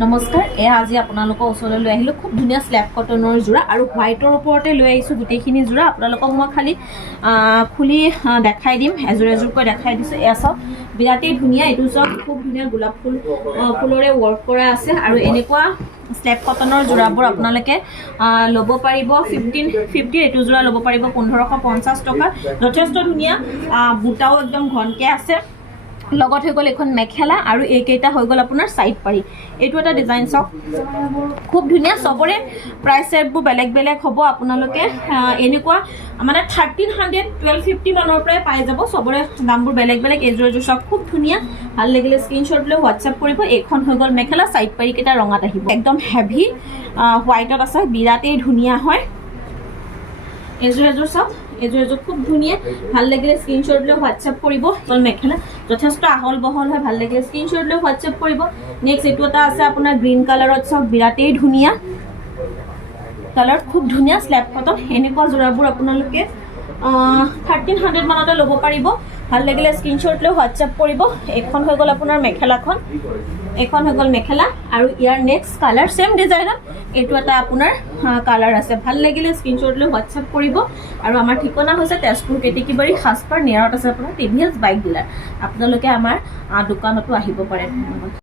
নমস্কাৰ আজি আপোনালোকৰ ওচৰলৈ লৈ আহিলোঁ খুব ধুনীয়া স্ল্যাব কটনৰ যোৰা আৰু হোৱাইটৰ ওপৰতে লৈ আহিছোঁ গোটেইখিনি যোৰা আপোনালোকক মই খালি খুলি দেখাই দিম এজোৰকৈ দেখাই দিছোঁ এয়া চাওক বিৰাটেই ধুনীয়া এইটো চাওক খুব ধুনীয়া গোলাপ ফুলৰে ৱৰ্ক কৰা আছে আৰু এনেকুৱা স্ল্যাব কটনৰ যোৰাবোৰ আপোনালোকে ল'ব পাৰিব 1550 এইটো যোৰা ল'ব পাৰিব 1550 টকা যথেষ্ট ধুনীয়া বুটাও একদম ঘনকৈ আছে লগত হৈ গ'ল এখন মেখেলা আৰু এইকেইটা হৈ গ'ল আপোনাৰ সাইড পাৰি এইটো এটা ডিজাইন চাওক খুব ধুনীয়া সবৰে প্ৰাইস ৰেটবোৰ বেলেগ বেলেগ হ'ব আপোনালোকে এনেকুৱা মানে 1300 1250 মানৰ পৰাই পাই যাব সবৰে দামবোৰ বেলেগ বেলেগ এজোৰ চাওক খুব ধুনীয়া ভাল লাগিলে স্ক্ৰিনশ্বট লৈ হোৱাটসএপ কৰিব এইখন হৈ গ'ল মেখেলা সাইড পাৰি কেইটা ৰঙাত আহিব একদম হেভি হোৱাইটত আছে বিৰাটেই ধুনীয়া হয় এজোৰ চাওক এজোৰ খুব ধুনীয়া ভাল লাগিলে স্ক্ৰিনশ্বট লৈ হোৱাটসএপ কৰিব কল মেখেলা যথেষ্ট আহল বহল হয় ভাল লাগিলে স্ক্ৰিনশ্বট লৈ হোৱাটসএপ কৰিব নেক্সট এটো এটা আছে আপোনাৰ গ্ৰীন কালাৰত চাওক বিৰাটেই ধুনীয়া কালাৰ খুব ধুনীয়া স্ল্যাব কটন এনেকুৱা যোৰাবোৰ আপোনালোকে 1300 মানতে ল'ব পাৰিব ভাল লাগিলে স্ক্ৰিনশ্বট লৈ হোৱাটসএপ কৰিব এখন হৈ গ'ল আপোনাৰ মেখেলাখন এখন হৈ গ'ল মেখেলা আৰু ইয়াৰ নেক্সট কালাৰ সেম ডিজাইনত এইটো এটা আপোনাৰ কালাৰ আছে ভাল লাগিলে স্ক্ৰিনশ্বট লৈ হোৱাটসএপ কৰিব আৰু আমাৰ ঠিকনা হৈছে তেজপুৰ কেটিকিবাৰী সাজপাৰ নিয়াৰত আছে আপোনাৰ টিভিএছ বাইক ডিলাৰ আপোনালোকে আমাৰ দোকানতো আহিব পাৰে